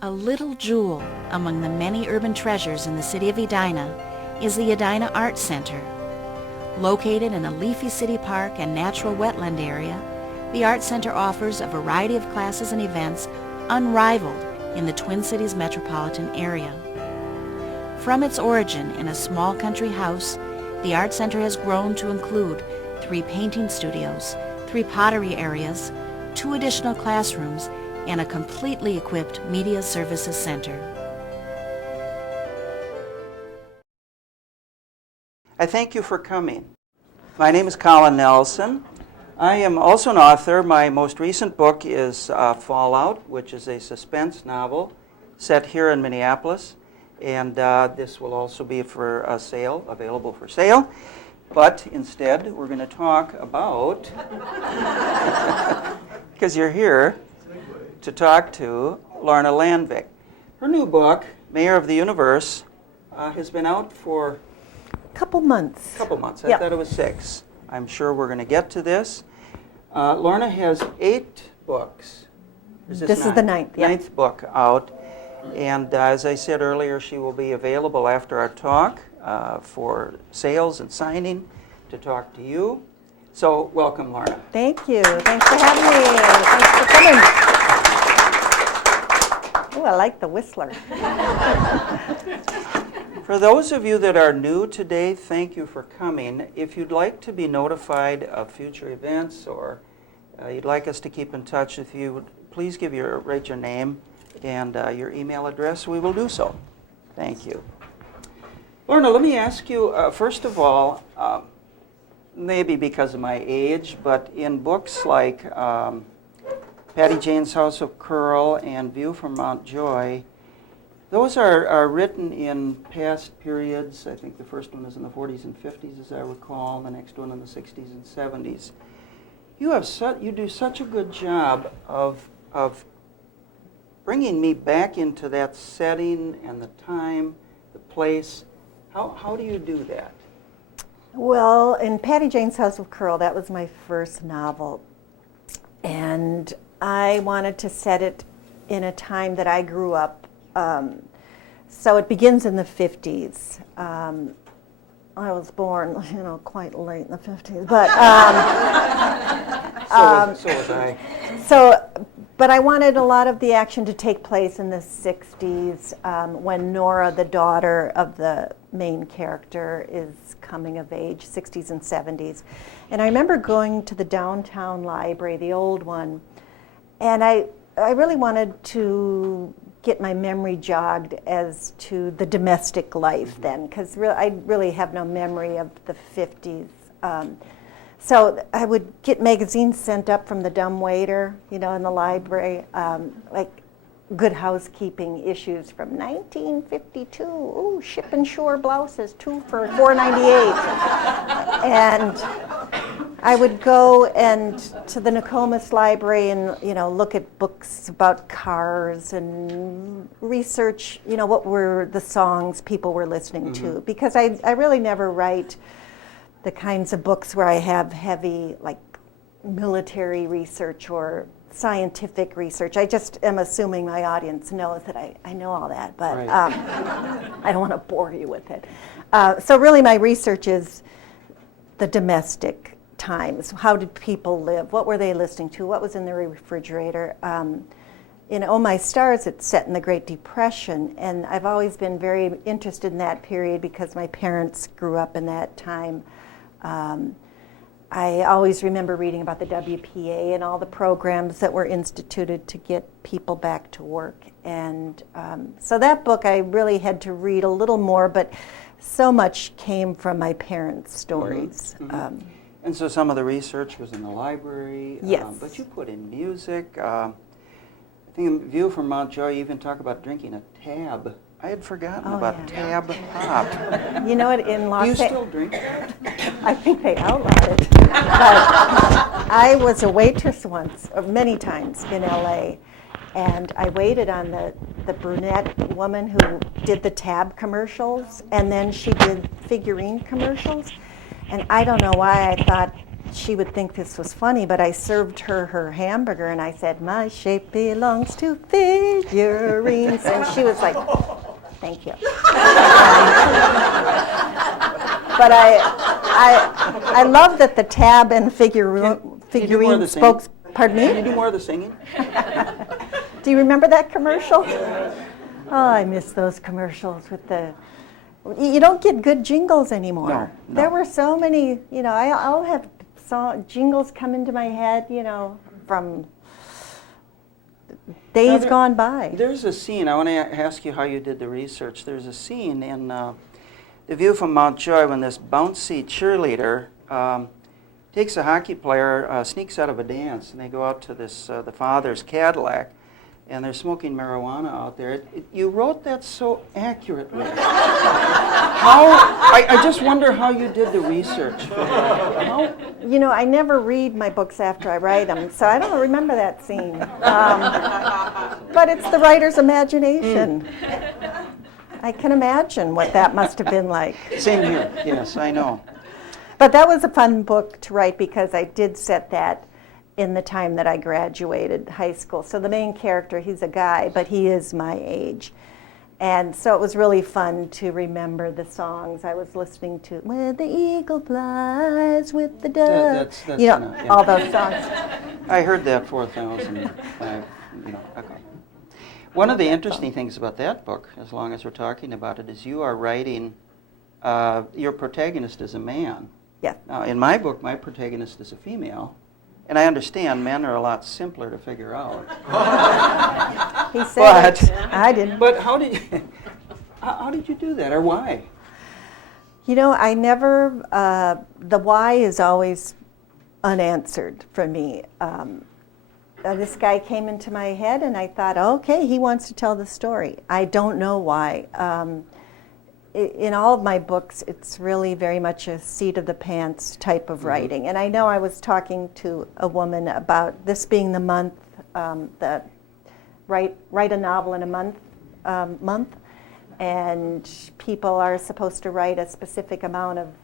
A little jewel among the many urban treasures in the city of Edina is the Edina Art Center. Located in a leafy city park and natural wetland area, the Art Center offers a variety of classes and events unrivaled in the Twin Cities metropolitan area. From its origin in a small country house, the Art Center has grown to include 3 painting studios, 3 pottery areas, 2 additional classrooms, and a completely equipped media services center. I thank you for coming. My name is Colin Nelson. I am also an author. My most recent book is Fallout, which is a suspense novel set here in Minneapolis. And this will also be for sale, available for sale. But instead, we're going to talk about, because you're here, to talk to Lorna Landvik. Her new book, Mayor of the Universe, has been out for Couple months. I Yep. thought it was 6. I'm sure we're going to get to this. Lorna has 8 books. This is the 9th. Yeah. 9th book out. And as I said earlier, she will be available after our talk for sales and signing to talk to you. So welcome, Lorna. Thank you. Thanks for having me. Thanks for coming. Oh, I like the whistler. For those of you that are new today, thank you for coming. If you'd like to be notified of future events or you'd like us to keep in touch with you, please write your name and your email address. We will do so. Thank you. Lorna, let me ask you, first of all, maybe because of my age, but in books like Patty Jane's House of Curl and View from Mount Joy, those are written in past periods. I think the first one is in the 40s and 50s, as I recall, and the next one in the 60s and 70s. You do such a good job of bringing me back into that setting and the time, the place. How do you do that? Well, in Patty Jane's House of Curl, that was my first novel. And I wanted to set it in a time that I grew up. So it begins in the 50s. I was born, quite late in the 50s, but So was I. But I wanted a lot of the action to take place in the 60s when Nora, the daughter of the main character, is coming of age, 60s and 70s. And I remember going to the downtown library, the old one, and I really wanted to get my memory jogged as to the domestic life then, because I really have no memory of the 50s. So I would get magazines sent up from the dumbwaiter, in the library, like Good Housekeeping issues from 1952. Ooh, Ship and Shore blouses, 2 for $4.98. And I would go to the Nokomis Library and look at books about cars and research what were the songs people were listening to, because I really never write the kinds of books where I have heavy like military research or scientific research. I just am assuming my audience knows that I know all that, but Right. I don't want to bore you with it. So really my research is the domestic times. How did people live? What were they listening to? What was in the refrigerator? In Oh My Stars, it's set in the Great Depression, and I've always been very interested in that period because my parents grew up in that time. I always remember reading about the WPA and all the programs that were instituted to get people back to work. And so that book I really had to read a little more, but so much came from my parents' stories. And so some of the research was in the library, Yes. But you put in music. I think in View from Mount Joy, you even talk about drinking a tab. I had forgotten about tab pop. You know what, in Los Do you Angeles, still drink that? I think they outlawed it. But I was a waitress once, or many times in LA, and I waited on the brunette woman who did the tab commercials, and then she did figurine commercials. And I don't know why I thought she would think this was funny, but I served her hamburger and I said, "My shape belongs to figurines," and she was like, "Thank you." But I love that the tab and figurine spokes. Pardon me? Can you do more of the singing? Do you remember that commercial? Oh, I miss those commercials with the. You don't get good jingles anymore. No. There were so many. I'll have jingles come into my head. From days gone by. There's a scene. I want to ask you how you did the research. There's a scene in The View from Mount Joy when this bouncy cheerleader takes a hockey player, sneaks out of a dance, and they go out to this the father's Cadillac, and they're smoking marijuana out there. You wrote that so accurately. I just wonder how you did the research. I never read my books after I write them, so I don't remember that scene. But it's the writer's imagination. I can imagine what that must have been like. Same here. Yes, I know. But that was a fun book to write because I did set that in the time that I graduated high school. So the main character, he's a guy, but he is my age. And so it was really fun to remember the songs I was listening to. Where the eagle flies with the dove. That's all those songs. I heard that 4,000. Okay. One of the interesting things about that book, as long as we're talking about it, is you are writing, your protagonist is a man. Yeah. Now, in my book, my protagonist is a female. And I understand men are a lot simpler to figure out. He said it. I didn't. But how did you do that, or why? I never, the why is always unanswered for me. This guy came into my head and I thought, okay, he wants to tell the story. I don't know why. In all of my books, it's really very much a seat-of-the-pants type of writing. And I know I was talking to a woman about this being the month, write a novel in a month, and people are supposed to write a specific amount of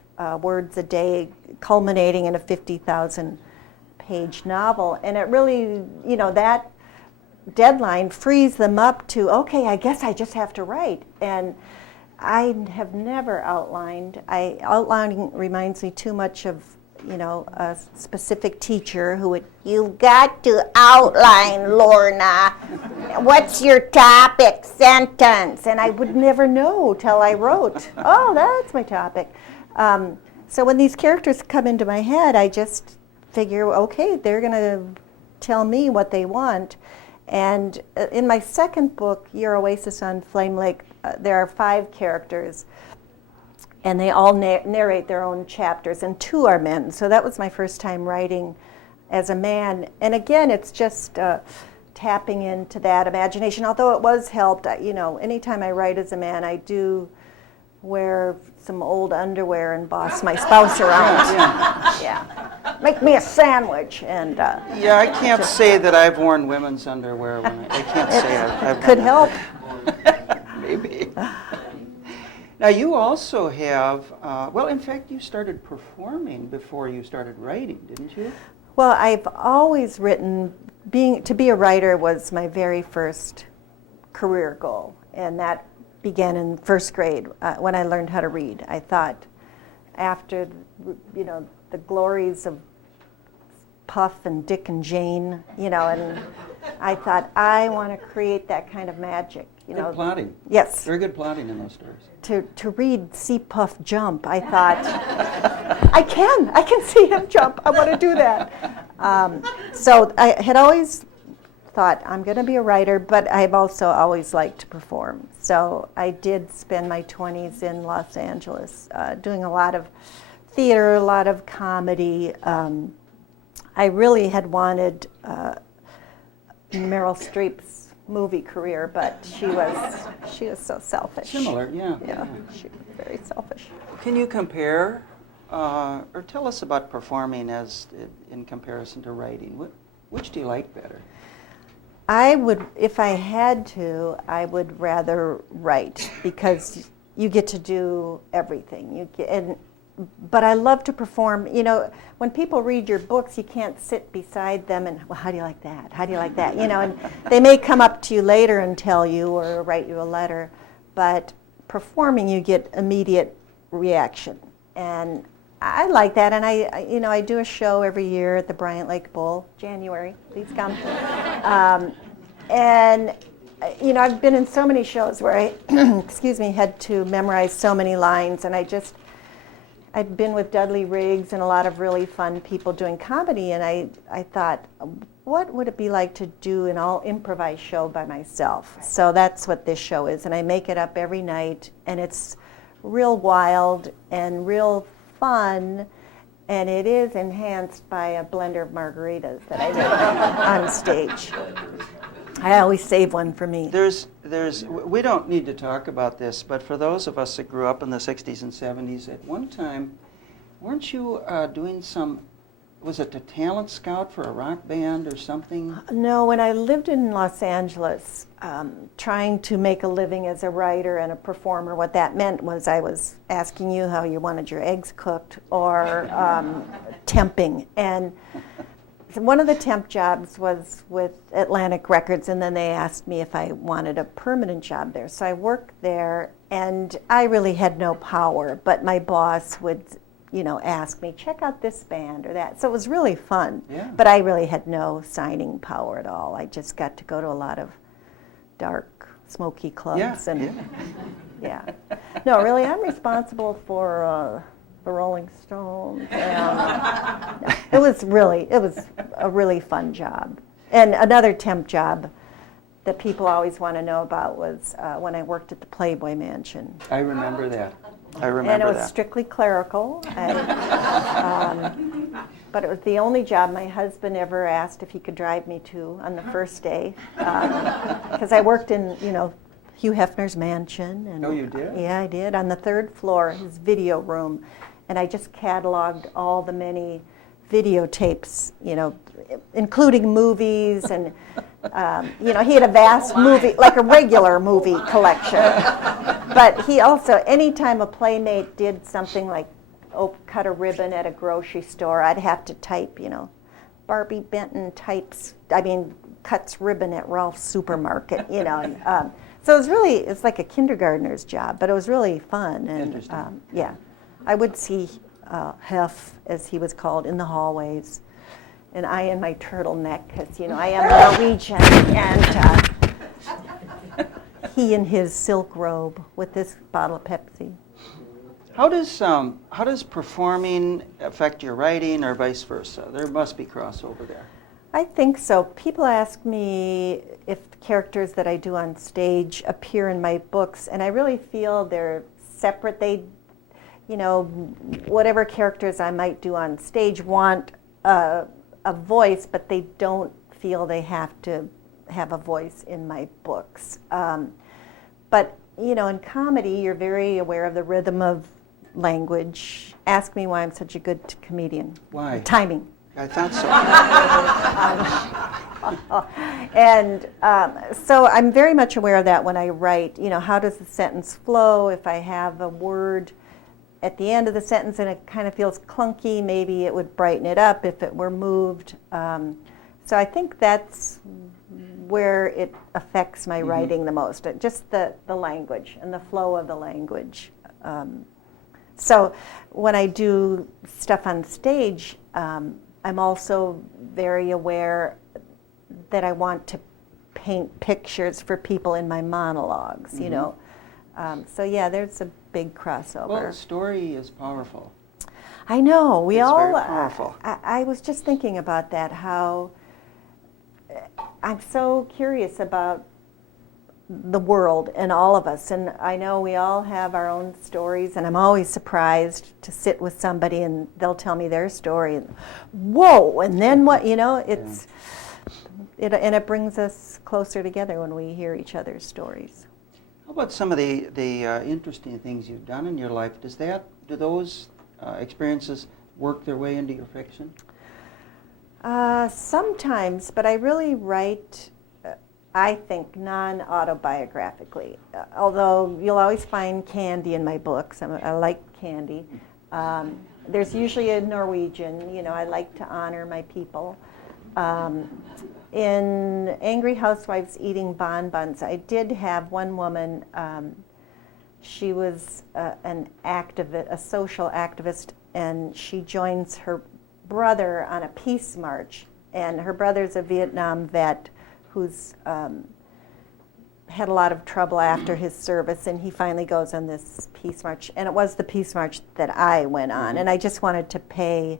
words a day, culminating in a 50,000-page novel. And it really, that deadline frees them up to, okay, I guess I just have to write. And I have never outlined. Outlining reminds me too much of, a specific teacher who would, "You've got to outline, Lorna. What's your topic sentence?" And I would never know till I wrote, oh, that's my topic. So when these characters come into my head, I just figure, okay, they're going to tell me what they want. And in my second book, Your Oasis on Flame Lake, there are 5 characters, and they all narrate their own chapters, and 2 are men. So that was my first time writing as a man. And again, it's just tapping into that imagination, although it was helped. Anytime I write as a man, I do wear some old underwear and boss my spouse around. Yeah. Make me a sandwich. And yeah, I can't say that I've worn women's underwear. I can't say I've could help. Maybe. Now you also have, in fact, you started performing before you started writing, didn't you? Well, I've always written. To be a writer was my very first career goal, and that began in first grade when I learned how to read. I thought, after the glories of Puff and Dick and Jane, and I thought I want to create that kind of magic. Good plotting. Yes. Very good plotting in those stories. To read See Puff jump, I thought, I can see him jump. I want to do that. So I had always thought, I'm going to be a writer, but I've also always liked to perform. So I did spend my 20s in Los Angeles doing a lot of theater, a lot of comedy. I really had wanted Meryl Streep's movie career, but she was so selfish. Similar, yeah. Yeah, she was very selfish. Can you compare, or tell us about performing in comparison to writing? Which do you like better? I would, if I had to, I would rather write because you get to do everything. but I love to perform. You know, when people read your books, you can't sit beside them and, well, how do you like that? How do you like that? You know, and they may come up to you later and tell you or write you a letter, but performing, you get immediate reaction. And I like that, and I do a show every year at the Bryant Lake Bowl, January, please come. And you know, I've been in so many shows where I, excuse me, had to memorize so many lines, and I've been with Dudley Riggs and a lot of really fun people doing comedy, and I thought, what would it be like to do an all improvised show by myself? So that's what this show is, and I make it up every night, and it's real wild and real fun, and it is enhanced by a blender of margaritas that I make on stage. I always save one for me. We don't need to talk about this, but for those of us that grew up in the 60s and 70s, at one time, weren't you doing was it a talent scout for a rock band or something? No, when I lived in Los Angeles, trying to make a living as a writer and a performer, what that meant was I was asking you how you wanted your eggs cooked or temping. And one of the temp jobs was with Atlantic Records, and then they asked me if I wanted a permanent job there. So I worked there, and I really had no power, but my boss would, you know, ask me, check out this band or that. So it was really fun. Yeah. But I really had no signing power at all. I just got to go to a lot of dark, smoky clubs. Yeah. No, really, I'm responsible for the Rolling Stones. It was a really fun job. And another temp job that people always want to know about was when I worked at the Playboy Mansion. I remember that. And it was strictly clerical. But it was the only job my husband ever asked if he could drive me to on the first day. Because I worked in, you know, Hugh Hefner's mansion. And, oh, you did? Yeah, I did. On the third floor, his video room. And I just cataloged all the many videotapes, you know, including movies. And, you know, he had a vast movie, like a regular movie collection. But he also, anytime a playmate did something like cut a ribbon at a grocery store, I'd have to type, you know, Barbie Benton cuts ribbon at Ralph's Supermarket, you know. And, so it's like a kindergartner's job, but it was really fun. And yeah, I would see Hef, as he was called, in the hallways, and I in my turtleneck, because, you know, I am Norwegian, and he in his silk robe with this bottle of Pepsi. How does performing affect your writing, or vice versa? There must be crossover there. I think so. People ask me if the characters that I do on stage appear in my books, and I really feel they're separate. They, you know, whatever characters I might do on stage want a voice, but they don't feel they have to have a voice in my books. But, you know, in comedy, you're very aware of the rhythm of language. Ask me why I'm such a good comedian. Why? Timing. I thought so. And so I'm very much aware of that when I write. You know, how does the sentence flow? If I have a word at the end of the sentence and it kind of feels clunky, maybe it would brighten it up if it were moved. So I think that's where it affects my writing the most, just the language and the flow of the language. So when I do stuff on stage, I'm also very aware that I want to paint pictures for people in my monologues, you know. So yeah, there's a big crossover. Well, story is powerful. I know. It's very powerful. I was just thinking about that, how I'm so curious about the world and all of us, and I know we all have our own stories, and I'm always surprised to sit with somebody and they'll tell me their story, and whoa, and then what, you know, and it brings us closer together when we hear each other's stories. How about some of the interesting things you've done in your life? Do those experiences work their way into your fiction? Sometimes, but I really write, I think, non-autobiographically. Although you'll always find candy in my books. I like candy. There's usually a Norwegian. I like to honor my people. In Angry Housewives Eating Bonbons, I did have one woman. She was an activist, a social activist, and she joins her brother on a peace march. And her brother's a Vietnam vet who's had a lot of trouble after his service, and he finally goes on this peace march. And it was the peace march that I went on, and I just wanted to pay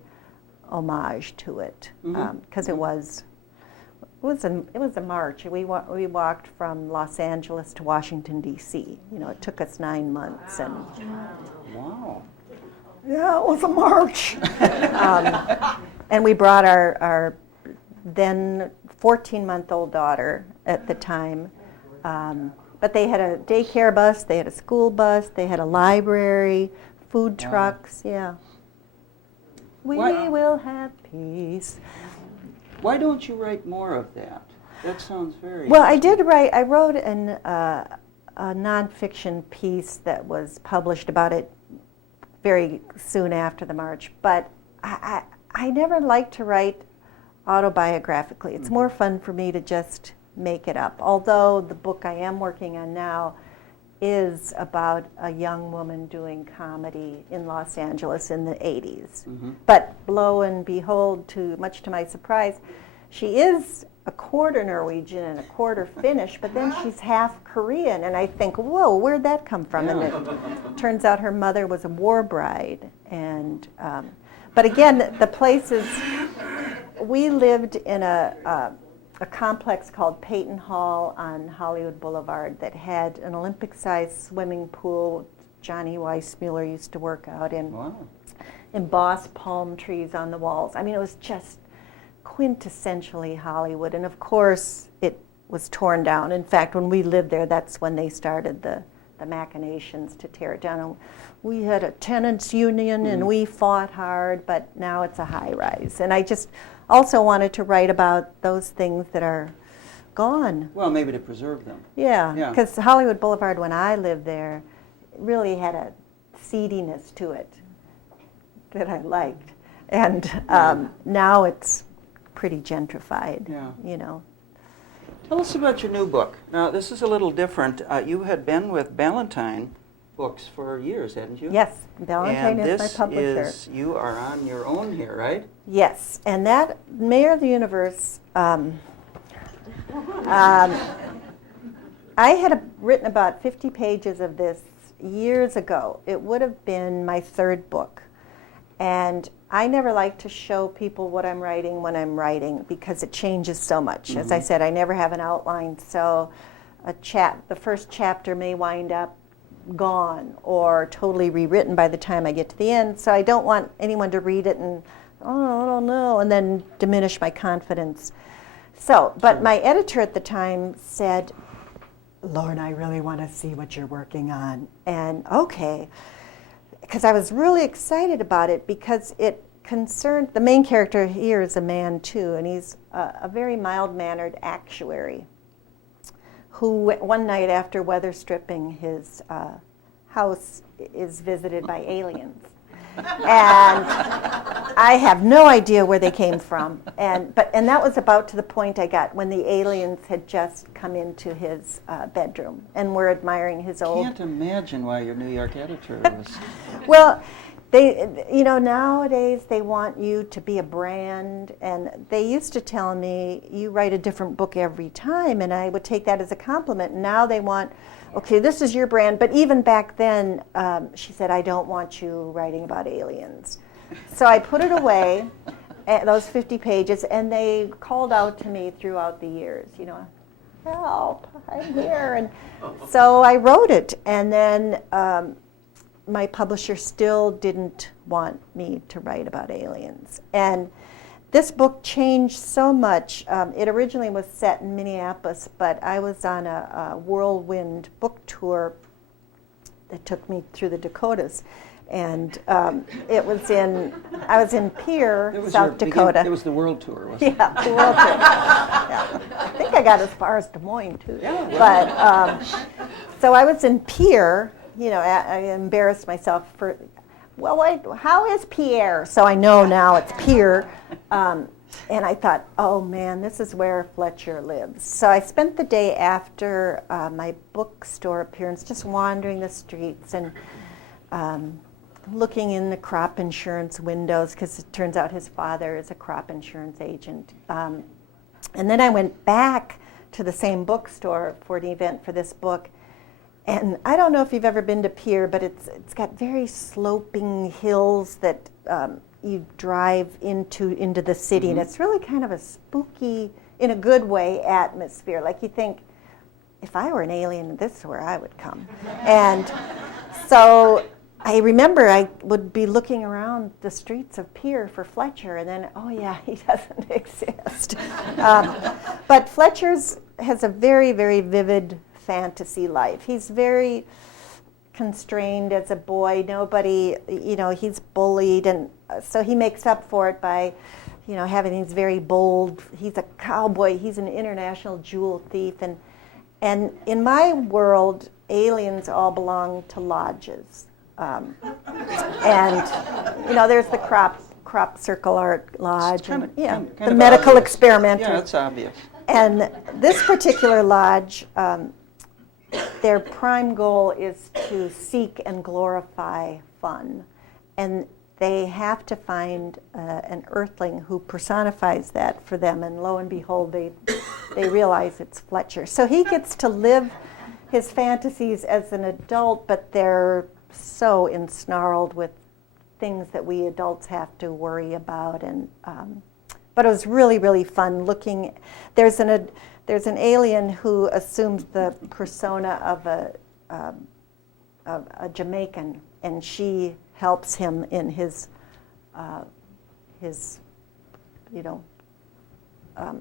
homage to it because it was a march. We walked from Los Angeles to Washington D.C. It took us 9 months, and Wow. yeah, it was a march. And we brought our then 14-month-old daughter at the time. But they had a daycare bus, they had a school bus, they had a library, food trucks, yeah. We will have peace. Why don't you write more of that? That sounds very... Well, I wrote a nonfiction piece that was published about it very soon after the march, but I never liked to write autobiographically. It's more fun for me to just make it up. Although the book I am working on now is about a young woman doing comedy in Los Angeles in the 80s. But lo and behold, much to my surprise, she is a quarter Norwegian and a quarter Finnish, but then she's half Korean. And I think, whoa, where'd that come from? And it turns out her mother was a war bride. And but again, the places, we lived in a complex called Peyton Hall on Hollywood Boulevard that had an Olympic-sized swimming pool Johnny Weissmuller used to work out in. Wow. Embossed palm trees on the walls. I mean, it was just quintessentially Hollywood. And of course, it was torn down. In fact, when we lived there, that's when they started the machinations to tear it down. And we had a tenants union and we fought hard, but now it's a high-rise. And I just also wanted to write about those things that are gone. Well, maybe to preserve them. Yeah, because Hollywood Boulevard, when I lived there, really had a seediness to it that I liked. And now it's pretty gentrified, Tell us about your new book. Now, this is a little different. You had been with Ballantine Books for years, hadn't you? Yes, Ballantine is my publisher. And this is, you are on your own here, right? Yes, and that Mayor of the Universe, I had written about 50 pages of this years ago. It would have been my third book. And I never like to show people what I'm writing when I'm writing because it changes so much. As I said, I never have an outline, so the first chapter may wind up gone or totally rewritten by the time I get to the end. So I don't want anyone to read it and, I don't know, and then diminish my confidence. So, but my editor at the time said, Lorna, I really want to see what you're working on. And okay, because I was really excited about it because it concerned, the main character here is a man too, and he's a very mild-mannered actuary who one night after weather stripping his house is visited by aliens. And I have no idea where they came from. And that was about to the point I got when the aliens had just come into his bedroom and were admiring his old... I can't imagine why your New York editor was... Well, they, nowadays they want you to be a brand, and they used to tell me, you write a different book every time, and I would take that as a compliment. Now they want, okay, this is your brand, but even back then, she said, I don't want you writing about aliens. So I put it away, those 50 pages, and they called out to me throughout the years, help, I'm here. And so I wrote it, and then my publisher still didn't want me to write about aliens. And this book changed so much. It originally was set in Minneapolis, but I was on a whirlwind book tour that took me through the Dakotas. And I was in Pierre, South Dakota. It was the world tour, wasn't it? Yeah, the world tour. Yeah. I think I got as far as Des Moines, too. Yeah. But, so I was in Pierre. I embarrassed myself well, how is Pierre? So I know now it's Pierre. And I thought, oh man, this is where Fletcher lives. So I spent the day after my bookstore appearance just wandering the streets and looking in the crop insurance windows, because it turns out his father is a crop insurance agent. And then I went back to the same bookstore for the event for this book. And I don't know if you've ever been to Pierre, but it's got very sloping hills that you drive into the city, and it's really kind of a spooky, in a good way, atmosphere. Like you think, if I were an alien, this is where I would come. And so I remember I would be looking around the streets of Pierre for Fletcher, and then, oh yeah, he doesn't exist. But Fletcher's has a very, very vivid fantasy life. He's very constrained as a boy. Nobody, he's bullied, and so he makes up for it by, having these very bold, he's a cowboy, he's an international jewel thief, and in my world, aliens all belong to lodges. And, there's the crop circle art lodge, kind the of medical obvious. experimenter. Yeah, it's obvious. And this particular lodge, their prime goal is to seek and glorify fun. And they have to find an earthling who personifies that for them. And lo and behold, they realize it's Fletcher. So he gets to live his fantasies as an adult, but they're so ensnarled with things that we adults have to worry about. And but it was really, really fun looking. There's an alien who assumes the persona of a Jamaican, and she helps him in his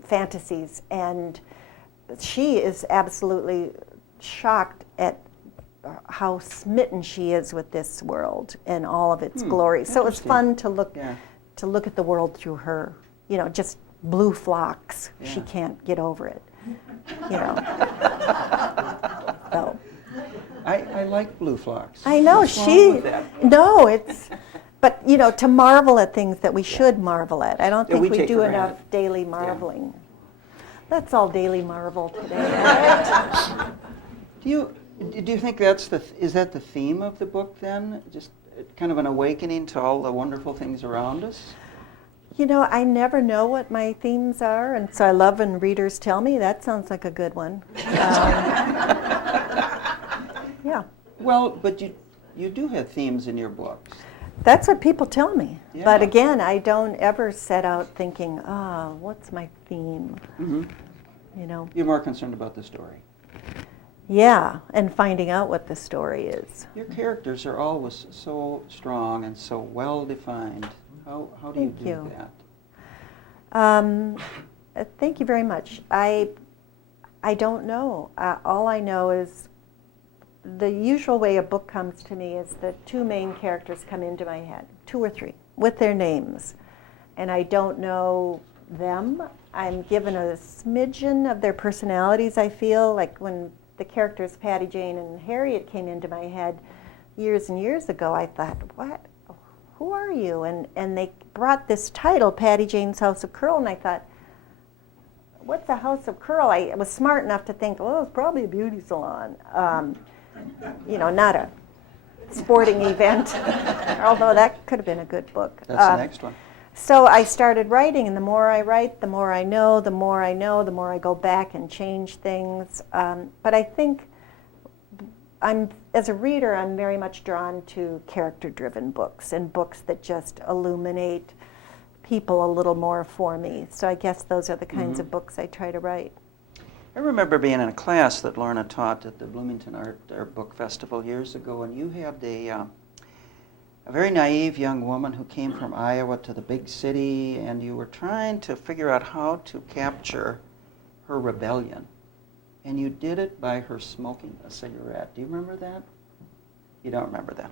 fantasies. And she is absolutely shocked at how smitten she is with this world and all of its glory. So it was fun to look at the world through her. Just blue flocks. Yeah. She can't get over it. So. I like blue flocks. I know but to marvel at things that we should marvel at. I don't think we do enough daily marveling. Let's all daily marvel today. Right? Do you think is that the theme of the book then? Just kind of an awakening to all the wonderful things around us? I never know what my themes are, and so I love when readers tell me. That sounds like a good one. Yeah. Well, but you do have themes in your books. That's what people tell me. Yeah. But again, I don't ever set out thinking, what's my theme? Mm-hmm. You're more concerned about the story. Yeah, and finding out what the story is. Your characters are always so strong and so well defined. How do you do that? Thank you very much. I don't know. All I know is the usual way a book comes to me is the two main characters come into my head, 2 or 3, with their names. And I don't know them. I'm given a smidgen of their personalities, I feel. Like when the characters Patty Jane and Harriet came into my head years and years ago, I thought, what? Who are you? And they brought this title, Patty Jane's House of Curl, and I thought, what's a house of curl? I was smart enough to think, well, it's probably a beauty salon. Not a sporting event, although that could have been a good book. That's the next one. So I started writing, and the more I write, the more I know, the more I know, the more I go back and change things. But I think as a reader, I'm very much drawn to character-driven books and books that just illuminate people a little more for me. So I guess those are the kinds of books I try to write. I remember being in a class that Lorna taught at the Bloomington Art Book Festival years ago, and you had a very naive young woman who came from Iowa to the big city, and you were trying to figure out how to capture her rebellion. And you did it by her smoking a cigarette. Do you remember that? You don't remember that?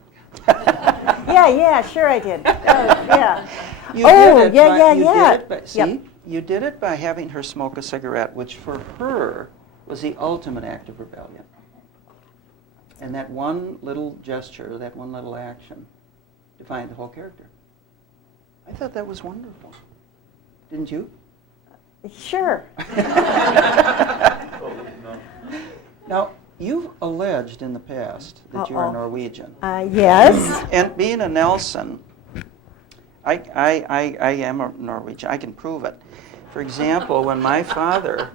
Yeah, sure I did. Yeah. You did Yep. You did it by having her smoke a cigarette, which for her was the ultimate act of rebellion. And that one little gesture, that one little action, define the whole character. I thought that was wonderful. Didn't you? Sure. Now, you've alleged in the past that you are Norwegian. Yes. And being a Nelson, I am a Norwegian. I can prove it. For example, when my father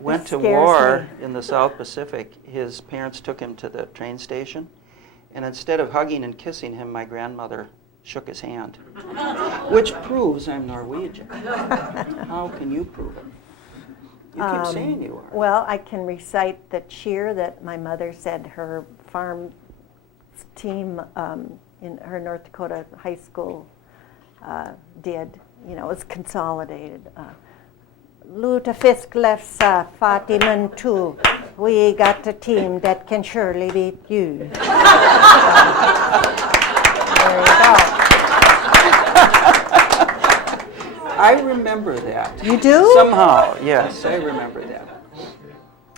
went to war in the South Pacific, his parents took him to the train station, and instead of hugging and kissing him, my grandmother shook his hand, which proves I'm Norwegian. How can you prove it? You keep saying you are. Well, I can recite the cheer that my mother said her farm team in her North Dakota high school did. You know, it was consolidated. Luta Fisklefsa Fatiman too. We got a team that can surely beat you. There you go. I remember that. You do? Somehow, yes, I remember that.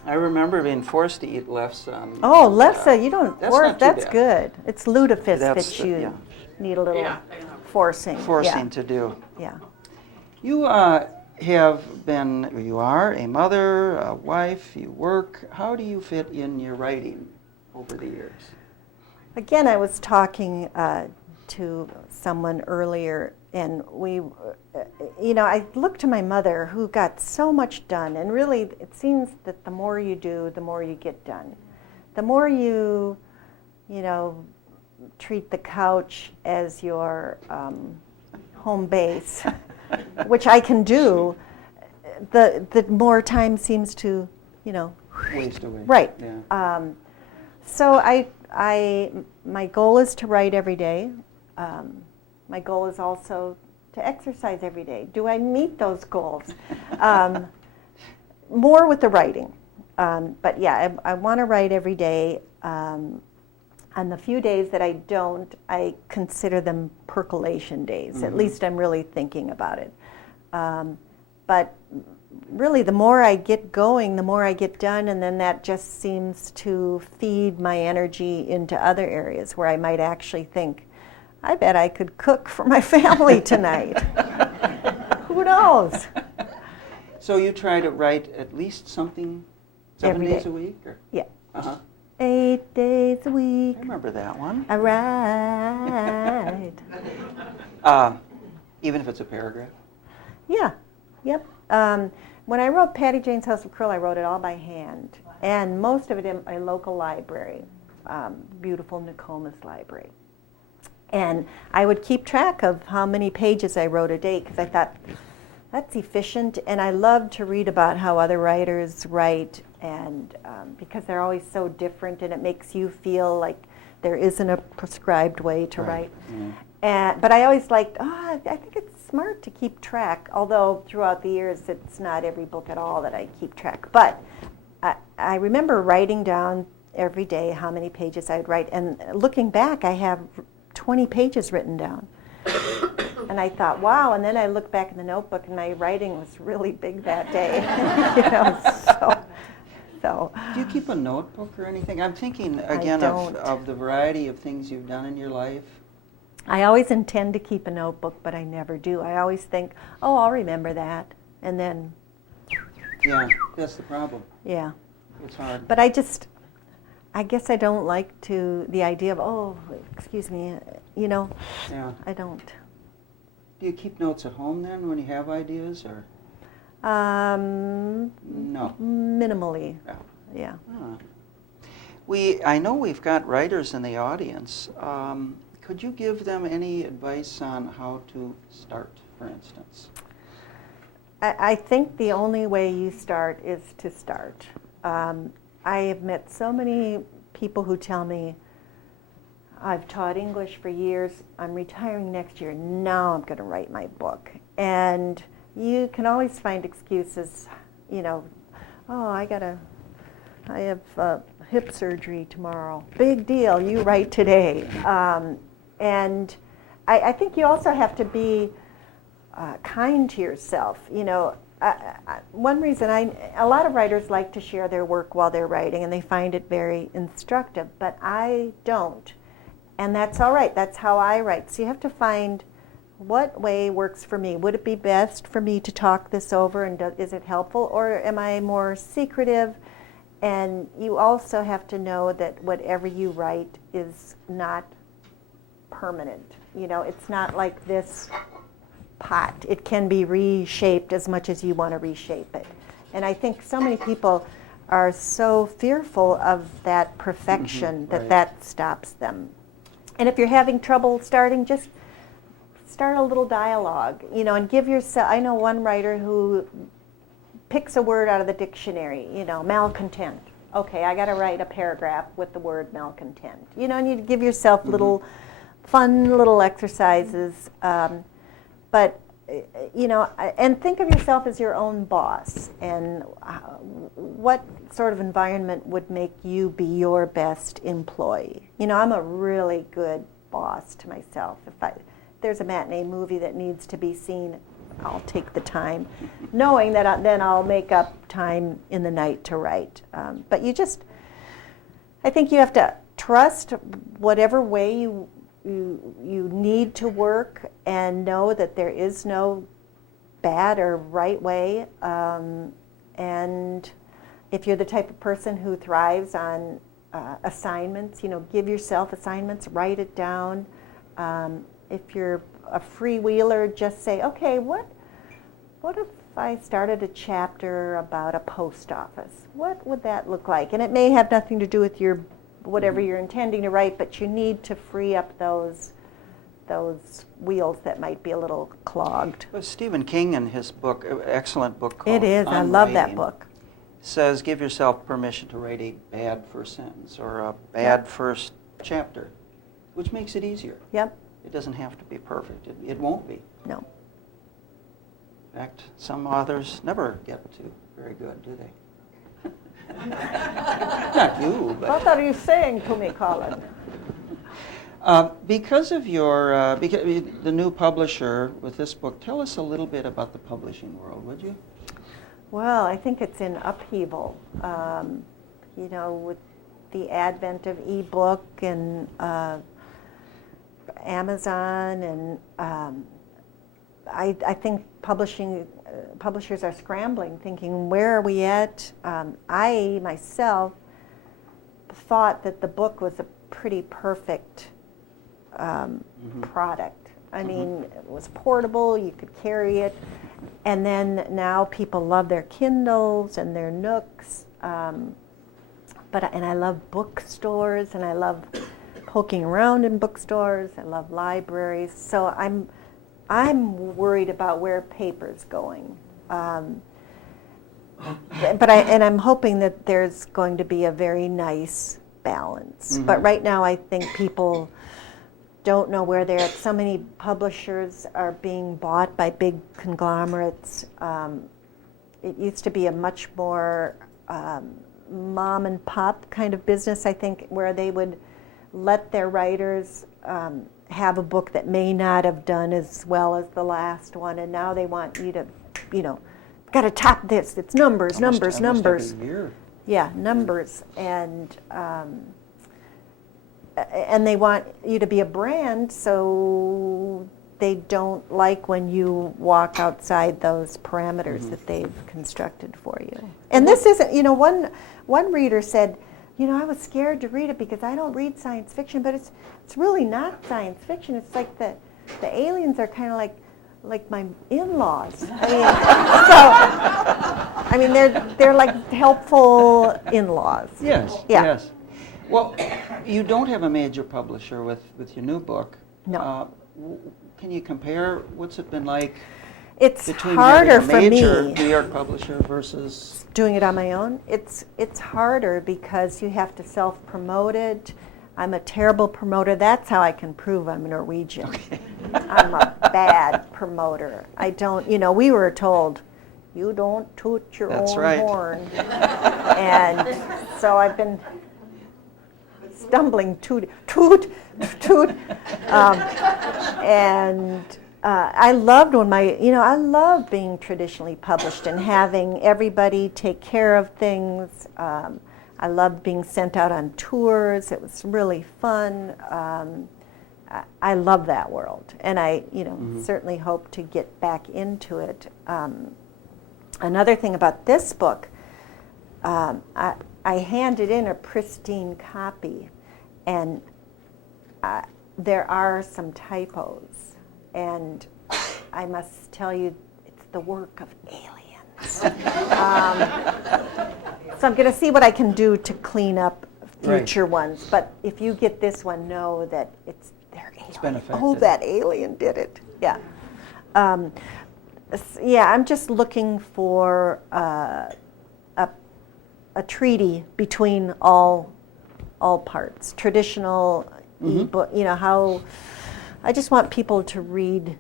I remember being forced to eat lefse. Oh, lefse, you don't. That's That's bad. good. It's lutefisk That's that the- you yeah. need a little forcing. Forcing to do. Yeah. You you are a mother, a wife, you work. How do you fit in your writing over the years? Again, I was talking to someone earlier, and I look to my mother, who got so much done, and really it seems that the more you do, the more you get done. The more you treat the couch as your home base, which I can do, the more time seems to, Waste away. right. Yeah. So my goal is to write every day. My goal is also to exercise every day. Do I meet those goals? More with the writing. But yeah, I want to write every day. On the few days that I don't, I consider them percolation days. Mm-hmm. At least I'm really thinking about it. But really, the more I get going, the more I get done, and then that just seems to feed my energy into other areas where I might actually think, I bet I could cook for my family tonight. Who knows? So you try to write at least something 7 Every days day. a week? Or? Yeah. Uh-huh. 8 days a week. I remember that one. I write. Even if it's a paragraph? Yeah. Yep. When I wrote Patty Jane's House of Krill, I wrote it all by hand, and most of it in a local library, beautiful Nokomis library. And I would keep track of how many pages I wrote a day, because I thought, that's efficient, and I love to read about how other writers write, and because they're always so different, and it makes you feel like there isn't a prescribed way to write. Mm-hmm. But I always liked, I think it's smart to keep track, although throughout the years it's not every book at all that I keep track. But I remember writing down every day how many pages I would write, and looking back, I have 20 pages written down. And I thought, wow, and then I looked back in the notebook, and my writing was really big that day. So. Do you keep a notebook or anything? I'm thinking, again, of the variety of things you've done in your life. I always intend to keep a notebook, but I never do. I always think, oh, I'll remember that, and then... Yeah, that's the problem. Yeah. It's hard. But I guess I don't like the idea of, oh, excuse me, Yeah. I don't. Do you keep notes at home then when you have ideas, or? No. Minimally, Yeah. yeah. I know we've got writers in the audience. Could you give them any advice on how to start, for instance? I think the only way you start is to start. I have met so many people who tell me, I've taught English for years, I'm retiring next year, now I'm going to write my book. And you can always find excuses, oh, I have hip surgery tomorrow. Big deal, you write today. And I think you also have to be kind to yourself. One reason a lot of writers like to share their work while they're writing, and they find it very instructive, but I don't. And that's all right. That's how I write. So you have to find what way works for me. Would it be best for me to talk this over, and is it helpful, or am I more secretive? And you also have to know that whatever you write is not permanent. You know, it's not like this pot. It can be reshaped as much as you want to reshape it. And I think so many people are so fearful of that perfection that right. that stops them. And if you're having trouble starting, just start a little dialogue, you know, and give yourself, I know one writer who picks a word out of the dictionary, you know, malcontent. Okay, I got to write a paragraph with the word malcontent. You know, and you give yourself little fun little exercises. But, you know, and think of yourself as your own boss, and what sort of environment would make you be your best employee. You know, I'm a really good boss to myself. If there's a matinee movie that needs to be seen, I'll take the time, knowing that then I'll make up time in the night to write. But I think you have to trust whatever way you need to work, and know that there is no bad or right way. And if you're the type of person who thrives on assignments, you know, give yourself assignments, write it down. If you're a freewheeler, just say, okay, what if I started a chapter about a post office? What would that look like? And it may have nothing to do with your whatever you're intending to write, but you need to free up those wheels that might be a little clogged. Well, Stephen King, in his book, excellent book called It is. I love that book. Says give yourself permission to write a bad first sentence or a bad first chapter, which makes it easier. Yep. It doesn't have to be perfect. It won't be. No. In fact, some authors never get to very good, do they? Not you, but... What are you saying to me, Colin? Because of the new publisher with this book, tell us a little bit about the publishing world, would you? Well, I think it's in upheaval. You know, with the advent of e-book and Amazon, and I think publishers are scrambling, thinking, where are we at? I myself thought that the book was a pretty perfect product. I mean, it was portable, you could carry it, and then now people love their Kindles and their Nooks. And I love bookstores, and I love poking around in bookstores. I love libraries. So I'm worried about where paper's going. But I'm hoping that there's going to be a very nice balance. But right now I think people don't know where they're at. So many publishers are being bought by big conglomerates. It used to be a much more mom and pop kind of business, I think, where they would let their writers have a book that may not have done as well as the last one, and now they want you to, you know, got to top this. It's numbers, numbers, numbers. Every year. Yeah, numbers, and they want you to be a brand, so they don't like when you walk outside those parameters that they've constructed for you. And this isn't, you know, one reader said, you know, I was scared to read it because I don't read science fiction, but it's really not science fiction. It's like the aliens are kind of like my in-laws. I mean, they're like helpful in-laws. Yes. Yeah. Yes. Well, you don't have a major publisher with your new book. No. Can you compare? What's it been like? It's between harder having for a major me. New York publisher versus Doing it on my own. It's harder because you have to self-promote it. I'm a terrible promoter. That's how I can prove I'm Norwegian. Okay. I'm a bad promoter. I don't, you know, we were told, you don't toot your That's own right. horn. And so I've been stumbling, toot, toot, toot. I loved when I love being traditionally published and having everybody take care of things. I loved being sent out on tours. It was really fun. I love that world, and I, certainly hope to get back into it. Another thing about this book, I handed in a pristine copy, and there are some typos, and I must tell you, it's the work of aliens. So I'm going to see what I can do to clean up future ones. But if you get this one, know that it's their alien. It's been affected. Oh, that alien did it. Yeah. Yeah, I'm just looking for a treaty between all parts, traditional, ebook. How I just want people to read.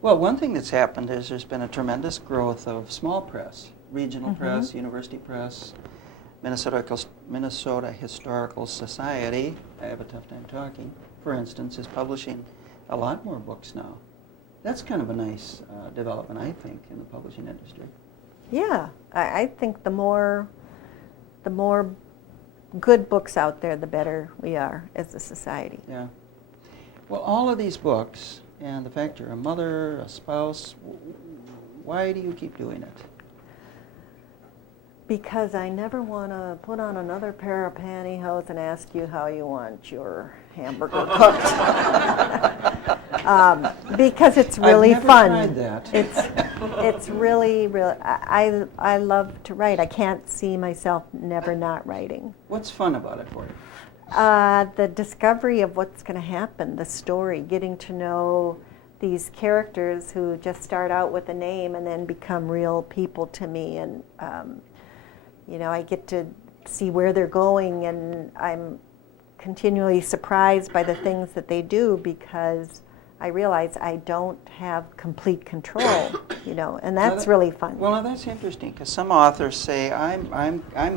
Well, one thing that's happened is there's been a tremendous growth of small press, regional press, university press. Minnesota Historical Society, I have a tough time talking, for instance, is publishing a lot more books now. That's kind of a nice development, I think, in the publishing industry. Yeah, I think the more good books out there, the better we are as a society. Yeah. Well, all of these books, and the fact you're a mother, a spouse, why do you keep doing it? Because I never want to put on another pair of pantyhose and ask you how you want your hamburger cooked. Because it's really fun. I've never tried that. It's really. I love to write. I can't see myself never not writing. What's fun about it for you? The discovery of what's going to happen, the story, getting to know these characters who just start out with a name and then become real people to me, and I get to see where they're going, and I'm continually surprised by the things that they do because I realize I don't have complete control, and that's really fun. Well, that's interesting because some authors say, I'm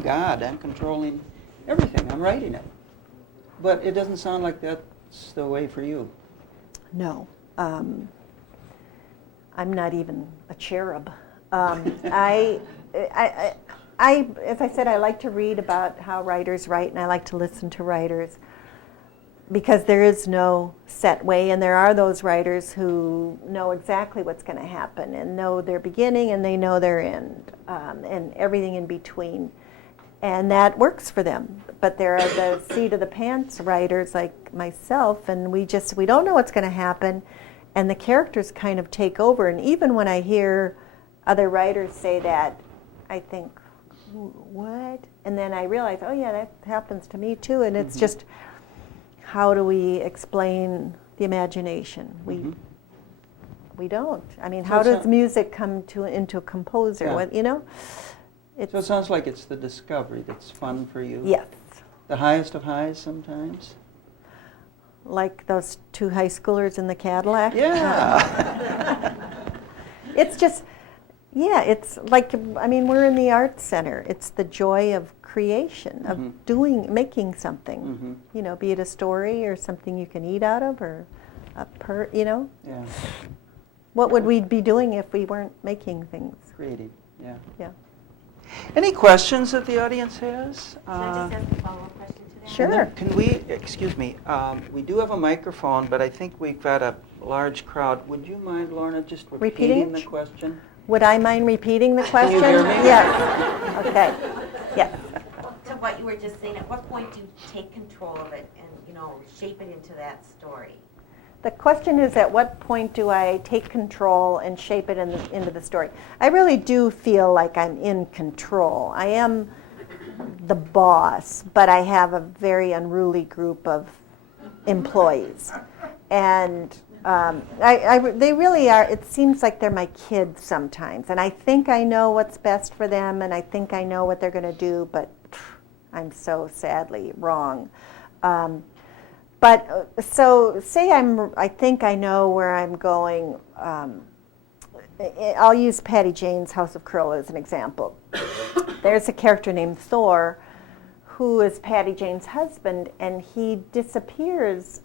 God, I'm controlling everything, I'm writing it. But it doesn't sound like that's the way for you. No. I'm not even a cherub. As I said, I like to read about how writers write, and I like to listen to writers because there is no set way, and there are those writers who know exactly what's going to happen and know their beginning and they know their end, and everything in between. And that works for them. But there are the seat of the pants writers like myself, and we don't know what's going to happen, and the characters kind of take over. And even when I hear other writers say that, I think, what? And then I realize, oh yeah, that happens to me too. And it's just, how do we explain the imagination? We don't. I mean, how does music come into a composer? Yeah. So it sounds like it's the discovery that's fun for you. Yes. The highest of highs sometimes. Like those two high schoolers in the Cadillac. Yeah. It's just, it's like, we're in the Arts Center. It's the joy of creation, of making something. Be it a story or something you can eat out of, or Yeah. What would we be doing if we weren't making things? Creating, yeah. Yeah. Any questions that the audience has? Can I just ask a follow-up question to that? Sure. Can we, excuse me, we do have a microphone, but I think we've got a large crowd. Would you mind, Lorna, just repeating the question? Would I mind repeating the question? Can you hear me? Yes. Okay. Yes. To what you were just saying, at what point do you take control of it and, shape it into that story? The question is, at what point do I take control and shape it into the story? I really do feel like I'm in control. I am the boss, but I have a very unruly group of employees. And they really are, it seems like they're my kids sometimes. And I think I know what's best for them, and I think I know what they're going to do, but I'm so sadly wrong. But so say I think I know where I'm going. I'll use Patty Jane's House of Krill as an example. There's a character named Thor who is Patty Jane's husband, and he disappears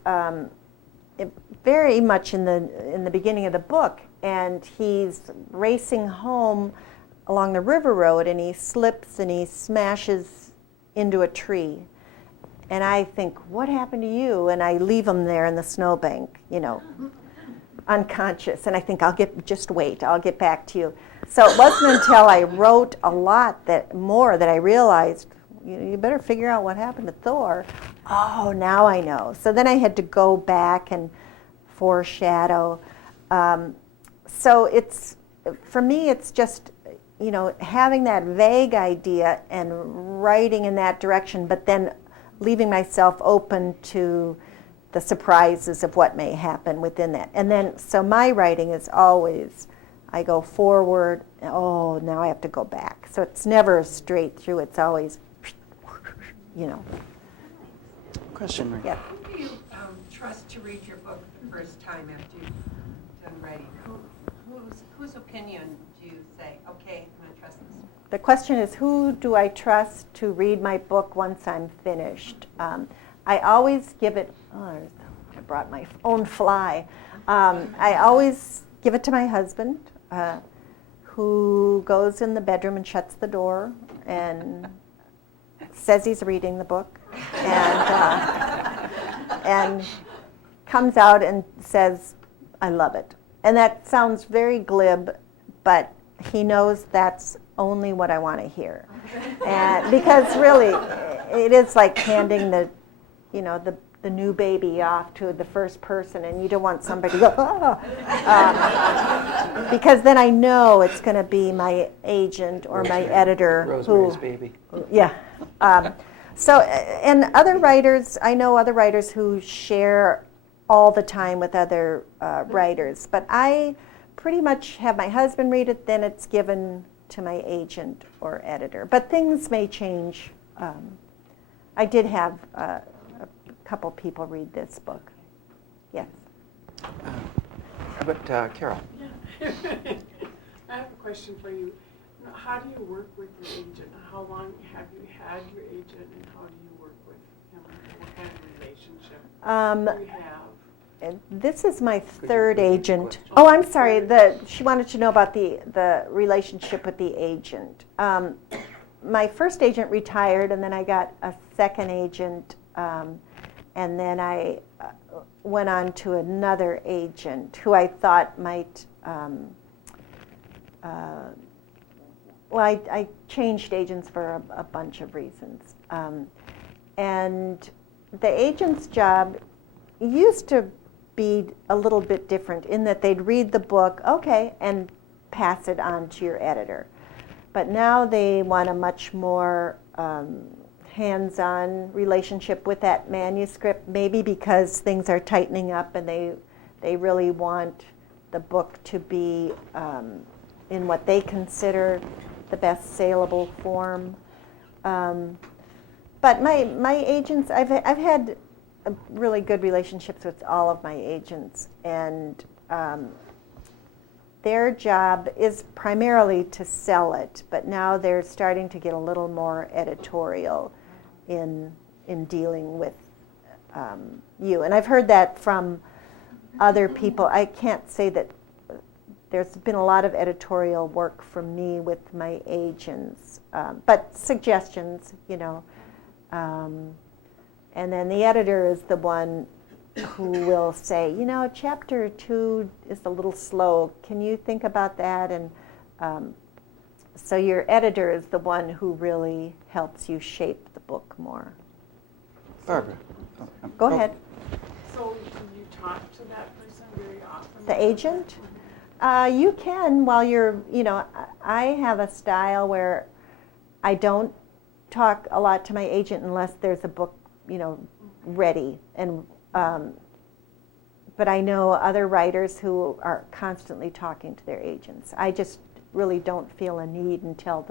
very much in the beginning of the book, and he's racing home along the river road, and he slips and he smashes into a tree. And I think, what happened to you? And I leave them there in the snowbank, unconscious. And I think, just wait, I'll get back to you. So it wasn't until I wrote a lot more that I realized, you better figure out what happened to Thor. Oh, now I know. So then I had to go back and foreshadow. So for me, it's just, having that vague idea and writing in that direction, but then leaving myself open to the surprises of what may happen within that. And then, so my writing is always, I go forward, oh, now I have to go back. So it's never straight through, it's always, Question, Marie. Yeah. Who do you trust to read your book the first time after you've done writing? Whose opinion do you say, okay, I'm going to trust this? The question is, who do I trust to read my book once I'm finished? I always give it, I brought my own fly. I always give it to my husband, who goes in the bedroom and shuts the door and says he's reading the book, and comes out and says, I love it. And that sounds very glib, but he knows that's only what I want to hear. And because really, it is like handing the new baby off to the first person, and you don't want somebody to go, because then I know it's going to be my agent or my editor. Rosemary's Baby. Yeah. So, and other writers, I know other writers who share all the time with other writers, but I pretty much have my husband read it, then it's given to my agent or editor. But things may change. I did have a couple people read this book. Yes. But Carol. Yeah. I have a question for you. How do you work with your agent? How long have you had your agent, and how do you work with him? What kind of relationship do you have? This is my third agent. Oh, I'm sorry. She wanted to know about the relationship with the agent. My first agent retired, and then I got a second agent, and then I went on to another agent who I thought might. I changed agents for a bunch of reasons, and the agent's job used to be a little bit different in that they'd read the book, okay, and pass it on to your editor. But now they want a much more hands-on relationship with that manuscript, maybe because things are tightening up and they really want the book to be in what they consider the best saleable form. But my agents, I've had really good relationships with all of my agents, and their job is primarily to sell it, but now they're starting to get a little more editorial in dealing with you. And I've heard that from other people. I can't say that there's been a lot of editorial work from me with my agents, but suggestions, and then the editor is the one who will say, chapter 2 is a little slow. Can you think about that? And so your editor is the one who really helps you shape the book more. Barbara. Go ahead. So you talk to that person very often? The agent? You can while you're, I have a style where I don't talk a lot to my agent unless there's a book, ready. And but I know other writers who are constantly talking to their agents. I just really don't feel a need until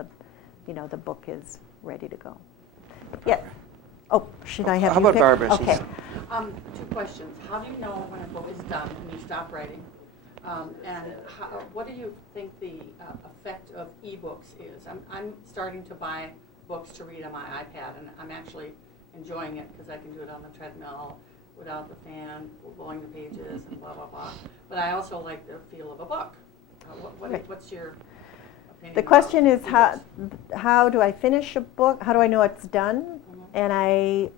the book is ready to go. Yes. Oh, should I have How you about pick? Barbara? Okay. Two questions. How do you know when a book is done and you stop writing? And what do you think the effect of ebooks is? I'm starting to buy books to read on my iPad, and I'm actually enjoying it because I can do it on the treadmill without the fan blowing the pages and blah, blah, blah. But I also like the feel of a book. What's your opinion opinion? The question is ebooks? how do I finish a book? How do I know it's done? And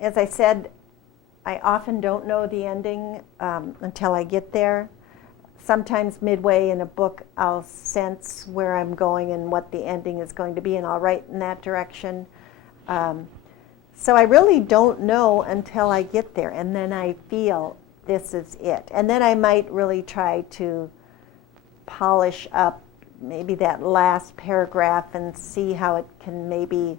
as I said, I often don't know the ending until I get there. Sometimes midway in a book, I'll sense where I'm going and what the ending is going to be, and I'll write in that direction. So I really don't know until I get there, and then I feel this is it. And then I might really try to polish up maybe that last paragraph and see how it can maybe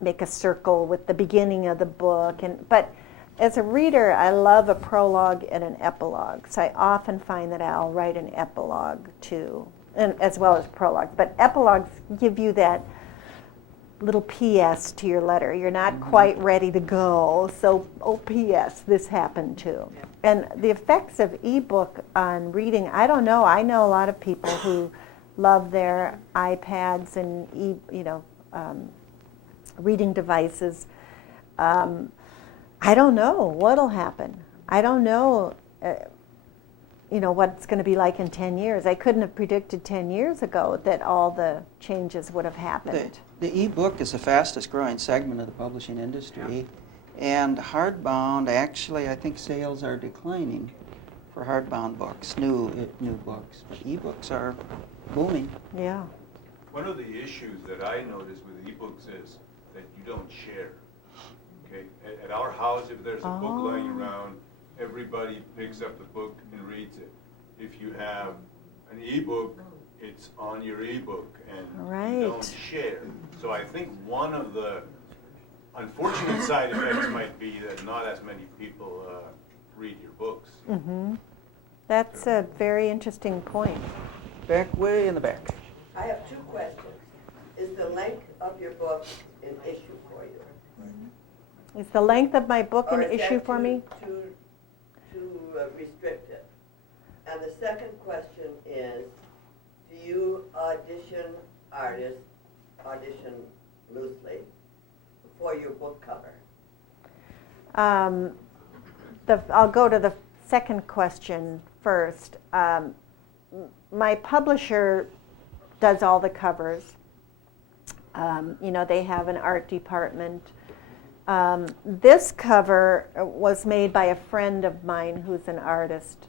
make a circle with the beginning of the book. But as a reader, I love a prologue and an epilogue. So I often find that I'll write an epilogue too, and as well as prologues. But epilogues give you that little P.S. to your letter. You're not quite ready to go, so, oh, P.S., this happened too. Yeah. And the effects of ebook on reading, I don't know. I know a lot of people who love their iPads and reading devices. I don't know what'll happen. I don't know, what it's going to be like in 10 years. I couldn't have predicted 10 years ago that all the changes would have happened. The e-book is the fastest growing segment of the publishing industry, and hardbound, actually, I think sales are declining for hardbound books, new books. But e-books are booming. Yeah. One of the issues that I notice with ebooks is that you don't share. Okay, at our house, if there's a book lying around, everybody picks up the book and reads it. If you have an ebook, it's on your ebook, and you don't share. So I think one of the unfortunate side effects might be that not as many people read your books. Mm-hmm. That's a very interesting point. Back way in the back. I have two questions. Is the length of your book an issue for you? Is the length of my book an Or is issue that for me? too restrictive? And the second question is, do you audition loosely, for your book cover? I'll go to the second question first. My publisher does all the covers. They have an art department. This cover was made by a friend of mine who's an artist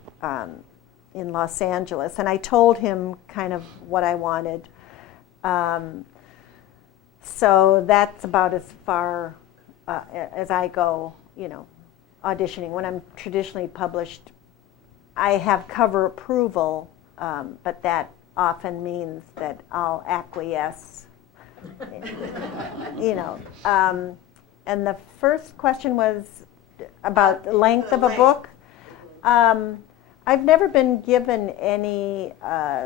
in Los Angeles, and I told him kind of what I wanted. So that's about as far as I go, auditioning. When I'm traditionally published, I have cover approval, but that often means that I'll acquiesce. And the first question was about the length of a book. I've never been given any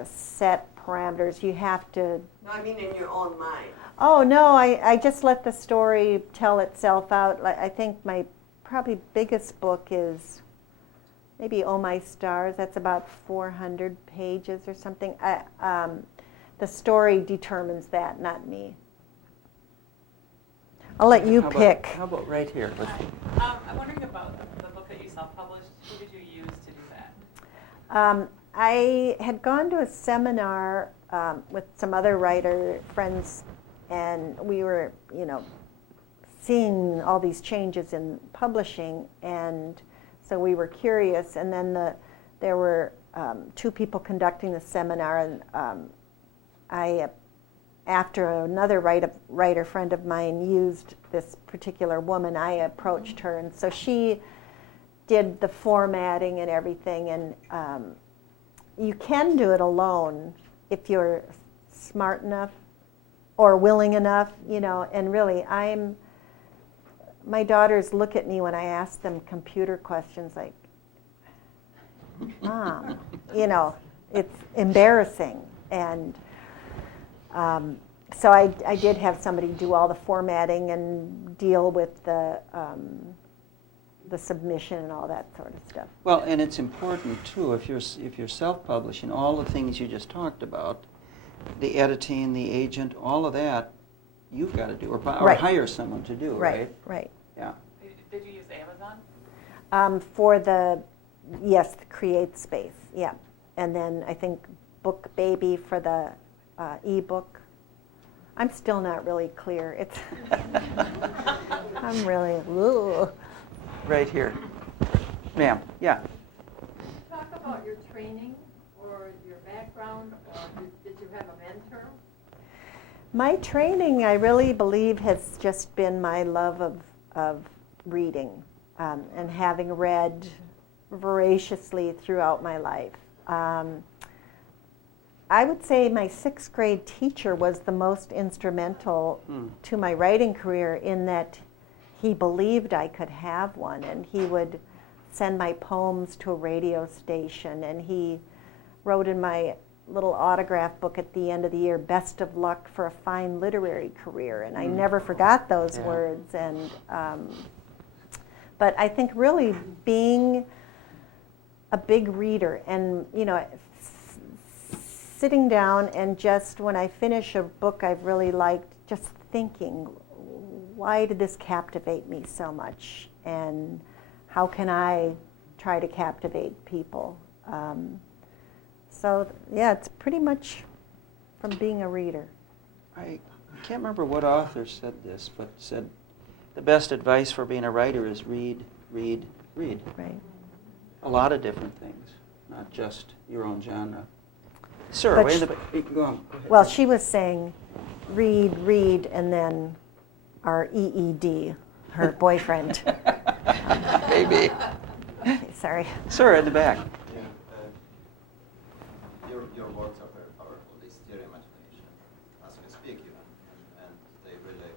set parameters. You have to... No, I mean in your own mind. Oh, no, I just let the story tell itself out. I think my probably biggest book is maybe Oh My Stars. That's about 400 pages or something. The story determines that, not me. I'll let you pick. How about right here? I'm wondering about the book that you self-published. Who did you use to do that? I had gone to a seminar with some other writer friends, and we were, seeing all these changes in publishing, and so we were curious. And then there were two people conducting the seminar, and after another writer friend of mine used this particular woman, I approached her, and so she did the formatting and everything. And you can do it alone if you're smart enough or willing enough, and really my daughters look at me when I ask them computer questions like, Mom, it's embarrassing. And so I did have somebody do all the formatting and deal with the submission and all that sort of stuff. Well, and it's important too, if you're self-publishing, all the things you just talked about, the editing, the agent, all of that, you've got to do, or hire someone to do, right? Right. Yeah. Did you use Amazon? For the Create Space, yeah. And then I think book baby for the ebook. I'm still not really clear. It's I'm really ugh. Right here. Ma'am, yeah. Talk about your training or your background, or did you have a mentor? My training, I really believe, has just been my love of reading and having read voraciously throughout my life. I would say my 6th grade teacher was the most instrumental to my writing career in that he believed I could have one, and he would send my poems to a radio station, and he wrote in my little autograph book at the end of the year, "Best of luck for a fine literary career," and I never forgot those words. And but I think really being a big reader, and sitting down and just when I finish a book I've really liked, just thinking, why did this captivate me so much, and how can I try to captivate people? So yeah, it's pretty much from being a reader. I can't remember what author said this, but said the best advice for being a writer is read, read, read. Right. A lot of different things, not just your own genre. Sir, But wait a minute. You can go on. Go ahead. Well, she was saying, read, and then our EED, her boyfriend. Maybe. Okay, sorry. Sir, in the back. Your words are very powerful. They stir imagination as we speak, even, and they really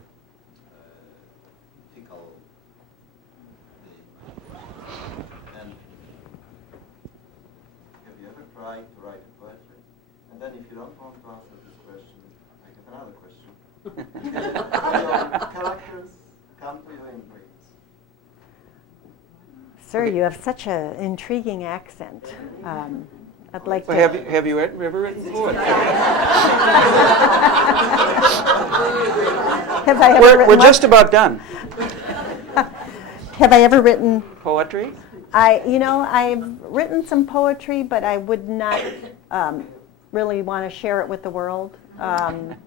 tickle the imagination. And have you ever tried to write poetry? And then, if you don't want to answer this question, I get another question. Your characters come to you in dreams. Sir, you have such an intriguing accent. I'd like Well, to... have you ever written poetry? Have I ever written We're what? just about done. Have I ever written... Poetry? I've written some poetry, but I would not really want to share it with the world. But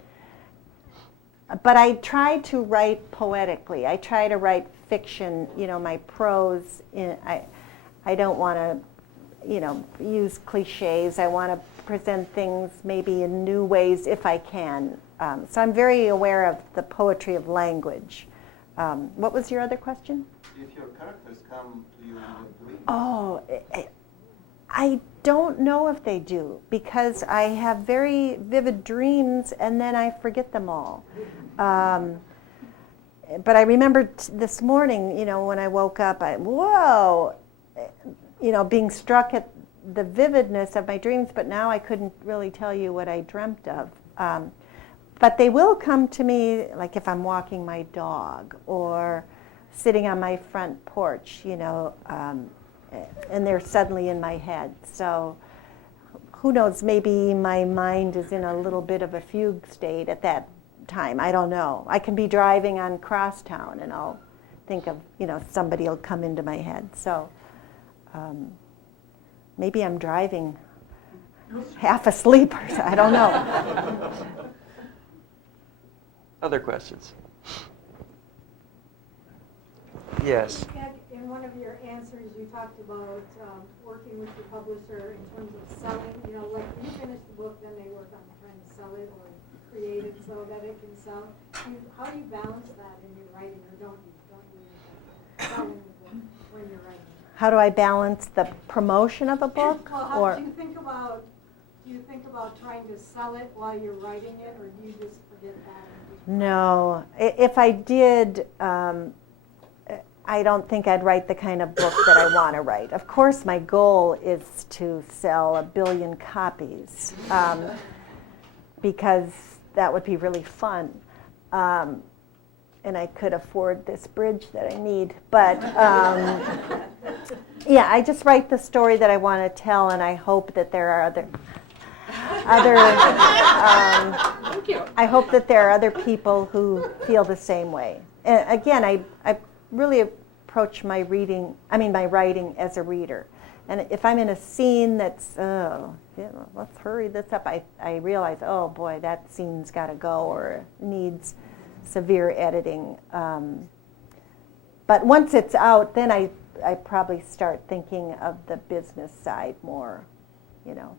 I try to write poetically. I try to write fiction, my prose. I don't want to, use cliches. I want to present things maybe in new ways if I can. So I'm very aware of the poetry of language. What was your other question? If your characters come to you in your dreams. Oh, I don't know if they do, because I have very vivid dreams and then I forget them all. But I remembered this morning, when I woke up, being struck at the vividness of my dreams, but now I couldn't really tell you what I dreamt of. But they will come to me, like if I'm walking my dog or sitting on my front porch, and they're suddenly in my head. So who knows, maybe my mind is in a little bit of a fugue state at that time. I don't know. I can be driving on Crosstown and I'll think of, somebody will come into my head. So maybe I'm driving half asleep or so. I don't know. Other questions? Yes. In one of your answers, you talked about working with your publisher in terms of selling. Like when you finish the book, then they work on trying to sell it or create it so that it can sell. How do you balance that in your writing, or don't you selling the book when you're writing? How do I balance the promotion of a book? Well, do you think about trying to sell it while you're writing it, or do you just forget that? No. If I did, I don't think I'd write the kind of book that I want to write. Of course, my goal is to sell 1 billion copies, because that would be really fun. And I could afford this bridge that I need. But yeah, I just write the story that I want to tell, and I hope that there are I hope that there are other people who feel the same way. Again, I really approach my writing as a reader. And if I'm in a scene that's, let's hurry this up, I realize, oh boy, that scene's got to go or needs severe editing. But once it's out, then I probably start thinking of the business side more, you know.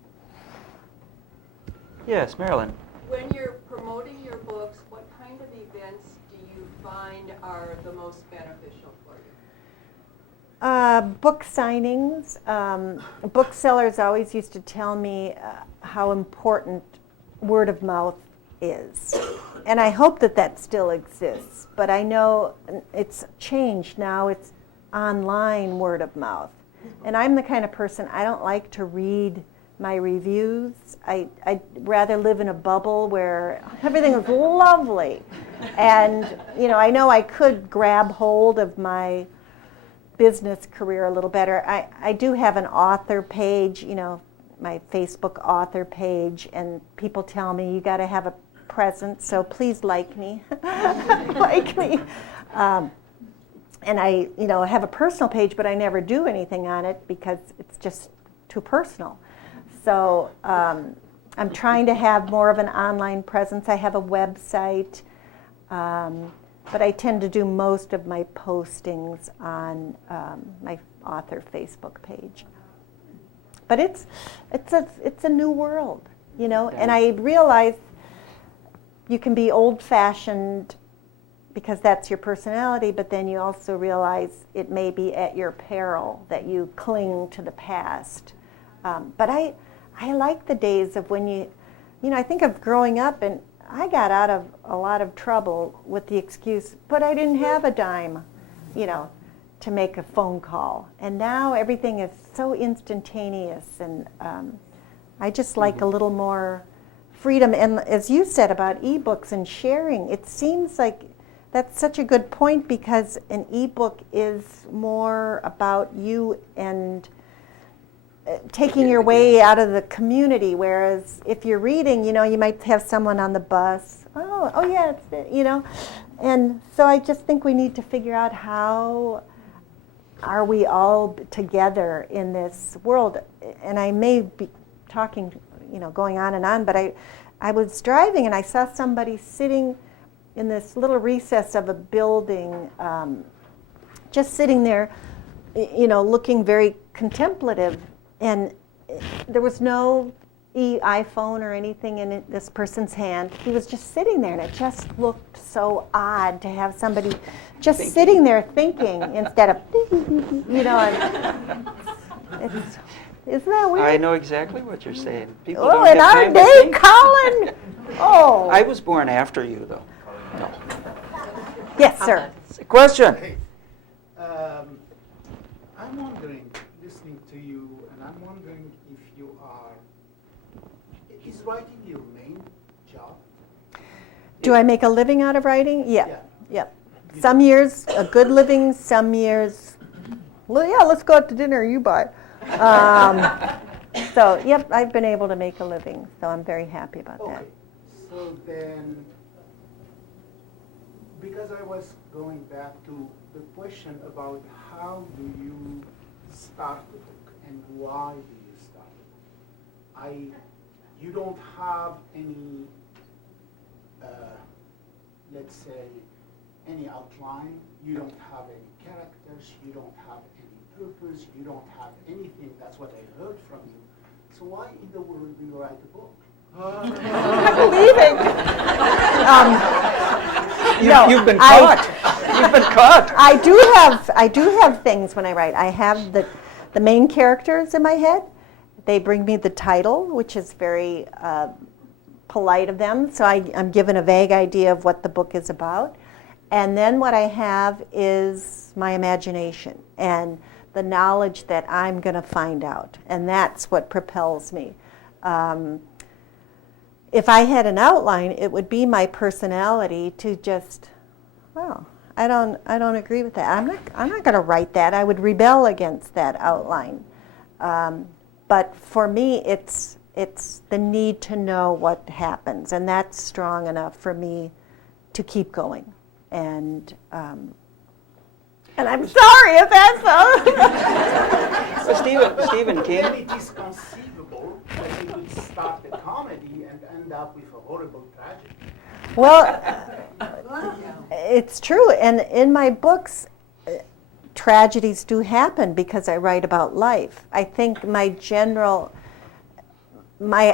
Yes, Marilyn. When you're promoting your books, what kind of events do you find are the most beneficial for you? Book signings. Booksellers always used to tell me how important word of mouth is. And I hope that that still exists. But I know it's changed now. It's online word of mouth. And I'm the kind of person, I don't like to read my reviews. I'd rather live in a bubble where everything is lovely. And, you know I could grab hold of my business career a little better. I do have an author page, my Facebook author page, and people tell me you got to have a presence, so please like me. Like me. And I have a personal page, but I never do anything on it because it's just too personal. So I'm trying to have more of an online presence. I have a website, but I tend to do most of my postings on my author Facebook page. But it's a new world, and I realize you can be old-fashioned because that's your personality, but then you also realize it may be at your peril that you cling to the past. But I like the days of when I think of growing up, and I got out of a lot of trouble with the excuse, but I didn't have a dime, to make a phone call. And now everything is so instantaneous, and I just like a little more freedom. And as you said about ebooks and sharing, it seems like that's such a good point, because an ebook is more about you and taking your way out of the community, whereas if you're reading, you might have someone on the bus. Oh yeah, it's it, And so I just think we need to figure out how are we all together in this world. And I may be talking, going on and on, but I was driving and I saw somebody sitting in this little recess of a building, just sitting there, looking very contemplative. And there was no iPhone or anything in this person's hand. He was just sitting there, and it just looked so odd to have somebody just sitting there thinking instead of, isn't that weird? I know exactly what you're saying. People Oh, don't in have our time to day, think. Colin! Oh. I was born after you, though. No. Yes, sir. Question. Hey, I'm wondering, listening to you, and I'm wondering if you is writing your main job? Do I make a living out of writing? Yeah. Some years, a good living, some years, well, yeah, let's go out to dinner, you buy. So, yep, I've been able to make a living, so I'm very happy about that. So then, because I was going back to the question about how do you start the book and why do you start it? You don't have any, let's say, any outline, you don't have any characters, you don't have any purpose, you don't have anything. That's what I heard from you. So why in the world do you write a book? I'm leaving. You've been caught. You've been caught. I do have things when I write. I have the main characters in my head. They bring me the title, which is very polite of them. So I'm given a vague idea of what the book is about. And then what I have is my imagination and the knowledge that I'm going to find out. And that's what propels me. If I had an outline, it would be my personality to just, well, I don't agree with that. I'm not going to write that. I would rebel against that outline. But for me, it's the need to know what happens, and that's strong enough for me to keep going. And And I'm sorry if that's so. Well, Stephen King. Then it is conceivable that you could start a comedy and end up with a horrible tragedy. Well, it's true. And in my books, tragedies do happen because I write about life. I think my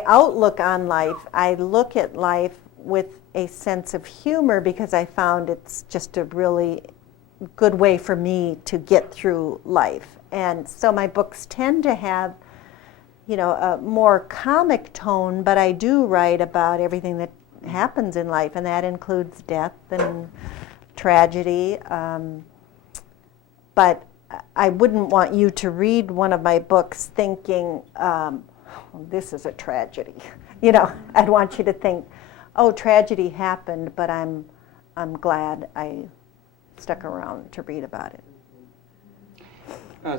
outlook on life, I look at life with a sense of humor because I found it's just a really good way for me to get through life. And so my books tend to have, a more comic tone, but I do write about everything that happens in life, and that includes death and tragedy. But I wouldn't want you to read one of my books thinking, this is a tragedy. I'd want you to think, oh, tragedy happened, but I'm glad I stuck around to read about it.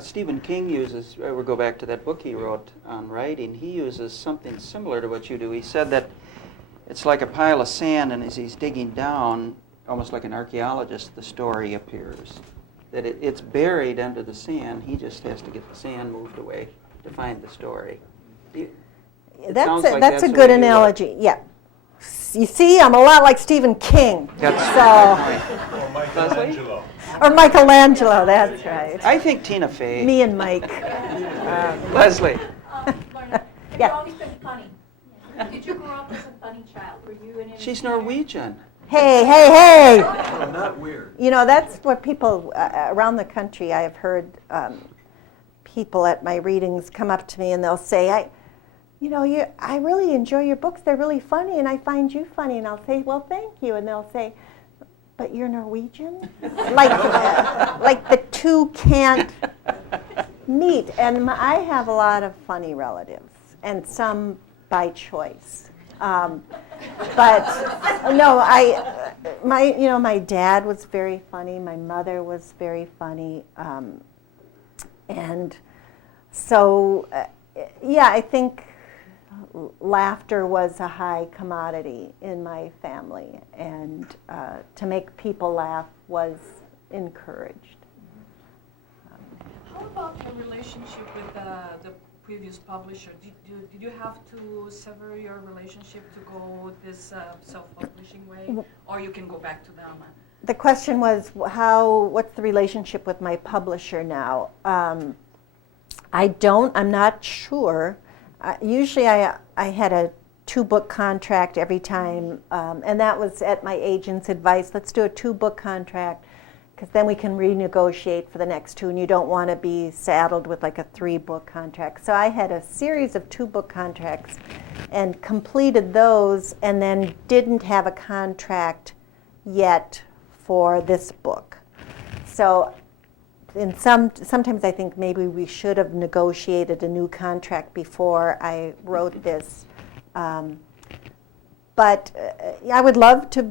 Stephen King uses, we'll go back to that book he wrote on writing, he uses something similar to what you do. He said that it's like a pile of sand, and as he's digging down, almost like an archaeologist, the story appears. That it's buried under the sand. He just has to get the sand moved away to find the story. That's a good analogy. Yeah. You see, I'm a lot like Stephen King. Or Michelangelo. Or Michelangelo, that's right. I think Tina Fey. Me and Mike. Leslie. Lorna, have you always been funny? Did you grow up as a funny child? Were you an She's Norwegian. Hey! Oh, not weird. That's what people around the country, I have heard people at my readings come up to me and they'll say, I really enjoy your books. They're really funny, and I find you funny. And I'll say, well, thank you. And they'll say, but you're Norwegian? like the two can't meet. And I have a lot of funny relatives, and some by choice. But no, my dad was very funny. My mother was very funny, and so I think laughter was a high commodity in my family, and to make people laugh was encouraged. How about your relationship with the previous publisher? Did you have to sever your relationship to go this self-publishing way, or you can go back to them? The question was, what's the relationship with my publisher now? I'm not sure. Usually I had a 2-book contract every time, and that was at my agent's advice. Let's do a 2-book contract, because then we can renegotiate for the next 2, and you don't want to be saddled with like a 3-book contract. So I had a series of 2-book contracts and completed those, and then didn't have a contract yet for this book. So sometimes I think maybe we should have negotiated a new contract before I wrote this. But I would love to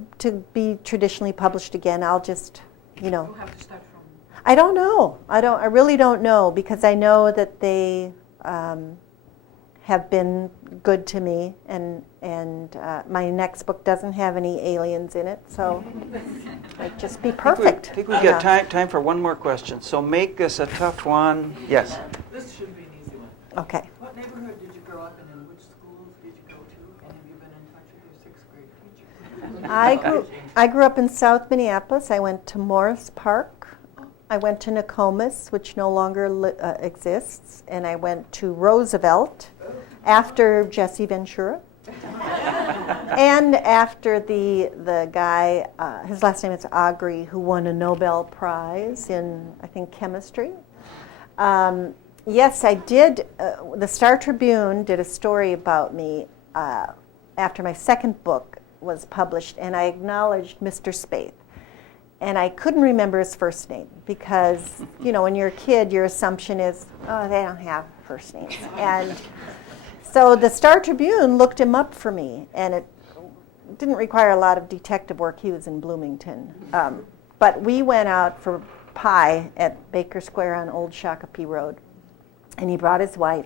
be traditionally published again. I'll just, You have to start from. I don't know. I really don't know, because I know that they have been good to me, and my next book doesn't have any aliens in it, so it'd just be perfect. I think we've got time for one more question. So make this a tough one. Yes. This should be an easy one. Okay. What neighborhood did you grow up in, and which schools did you go to, and have you been in touch with your 6th grade teacher? I grew up in South Minneapolis. I went to Morris Park. I went to Nokomis, which no longer exists, and I went to Roosevelt after Jesse Ventura. And after the guy, his last name is Agri, who won a Nobel Prize in, I think, chemistry. Yes, I did. The Star Tribune did a story about me after my 2nd book was published, and I acknowledged Mr. Spaeth. And I couldn't remember his first name because, when you're a kid, your assumption is, oh, they don't have first names. And so the Star Tribune looked him up for me, and it didn't require a lot of detective work. He was in Bloomington. But we went out for pie at Baker Square on Old Shakopee Road, and he brought his wife,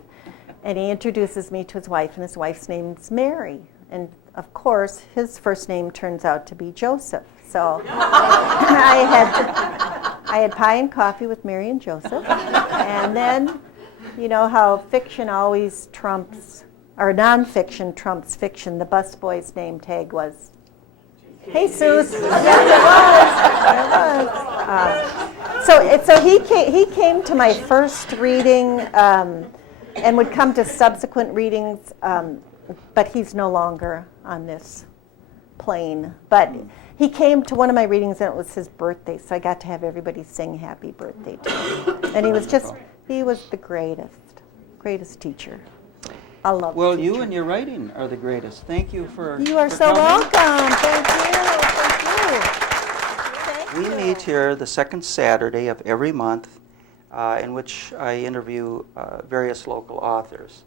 and he introduces me to his wife, and his wife's name's Mary. And of course, his first name turns out to be Joseph. So I I had pie and coffee with Mary and Joseph. And then, you know how fiction always trumps, or nonfiction trumps fiction. The busboy's name tag was Jesus. Yes, it was. So he came to my first reading and would come to subsequent readings, but he's no longer on this plane. But he came to one of my readings and it was his birthday, so I got to have everybody sing happy birthday to him. And he was the greatest teacher. I love Well, teachers. you and your writing are the greatest. Thank you for You are for so coming. welcome. Thank you. We meet here the second Saturday of every month, in which I interview various local authors.